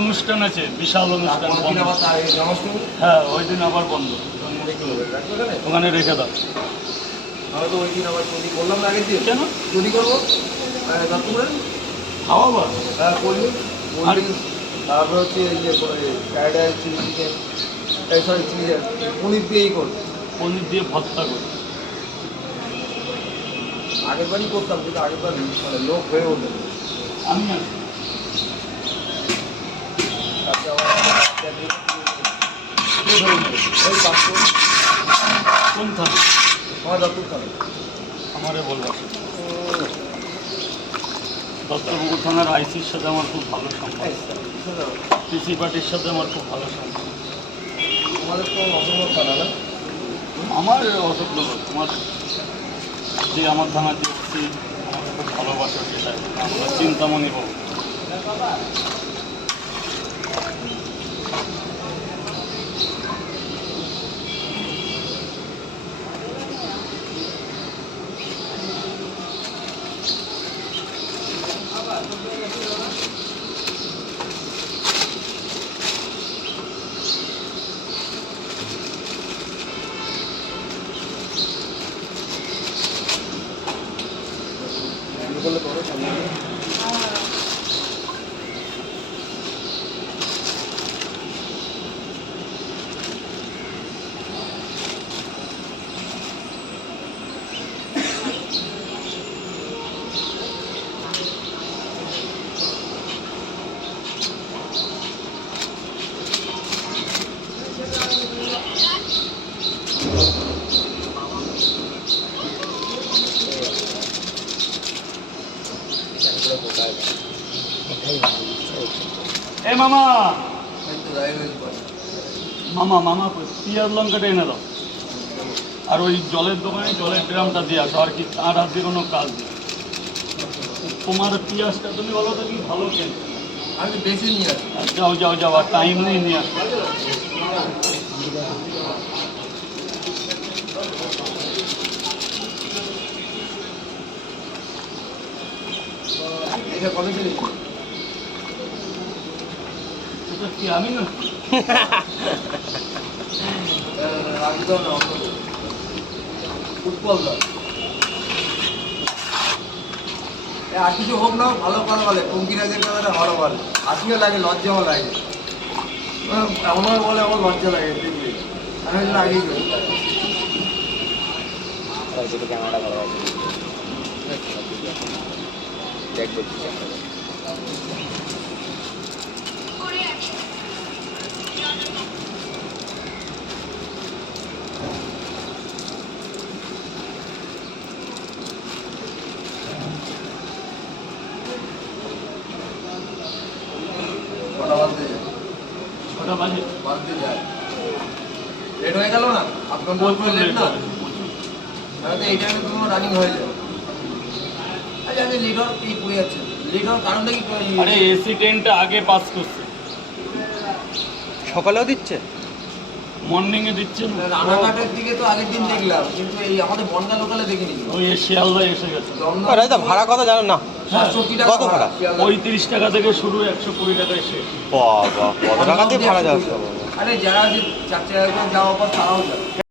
অনুষ্ঠান আছে, বিশাল অনুষ্ঠান। হ্যাঁ, ওই দিন আবার বন্ধ, ওখানে রেখে দাও। আমি তো ওই দিন আবার চুরি করলাম না, আগের দিন কেন চুরি করবো দত্তপুরে খাওয়াবা? হ্যাঁ করবি। তারপর হচ্ছে এই যে fried rice, chilli chicken, sorry chilli paneer দিয়েই করবো। পনির দিয়ে ভর্তা করি। আগের বারই করতাম, কিন্তু আগের বার মানে লোক হয়ে ওঠে। আমি আছি। তারপরে আবার ওই পাঁচশো কোন থানা? আমার দত্তপুর থানা। আমারে বলবো। দত্তপুকুর থানার আইসির সাথে আমার খুব ভালো সম্পর্ক, পিসি পার্টির সাথে আমার খুব ভালো সম্পর্ক। আমাদের তো অসম্ভব থানা না? আমার অসভ্য, তোমার যে আমার থানা যে আমাকে খুব ভালোবাসা, সেটাই আমরা চিন্তামণি বাবু। করলে পরে সামনে এ মামা, একটু রায় হয়েছে পরে। মামা মামা পেঁয়াজ লঙ্কাটা এনে দাও। আর ওই জলের দোকানে জলের ড্রামটা দিয়ে আসো, আর কি আর আজকে কোনো কাজ নেই। তোমার পেঁয়াজটা তুমি বলো তো কি ভালো কেন? আমি বেশি নিয়ে আসি। যাও যাও যাও, আর টাইম নেই, নিয়ে আসো। এটা কবে চলে এটা কি আমি না? আগে তো না উৎপল দা আর কিছু হোক না, ভালো করা বলে পঙ্কিরাজের কথাটা ভালো বলে, হাসিও লাগে, লজ্জাও লাগে। এমনভাবে বলে আমার লজ্জা লাগে দেখলে, আমি ওই জন্য আগেই করি। ক্যামেরাটা ভালো আছে, দেখবো কটা বাজতে যায়? 6টা বাজে। বাজতে যায়, লেট হয়ে গেল না আপনার? প্রচুর লেট late না, হবে, প্রচুর। তাহলে তো এই টাইমে তোমার রানিং হয়ে যাবে। আচ্ছা আমি লেট হওয়ার এই পড়ে যাচ্ছে, লেট হওয়ার কারণটা কি? আরে এসি ট্রেনটা আগে পাস করছে, সকালেও দিচ্ছে, মর্নিংয়ে দিচ্ছে না। রানাঘাটের দিকে তো আগের দিন দেখলাম, কিন্তু এই আমাদের বনগা লোকালে দেখিনি। ওই শিয়ালদায় এসে গেছে। রাইদা ভাড়া কথা জানো না? 60 টাকা কত ভাড়া? 35 টাকা থেকে শুরু, 120 টাকায় শেষ। বাবা, কত টাকা দিয়ে ভাড়া যাচ্ছে? আরে যারা যে 4 টাকা করে যাওয়া পর তারাও যায়।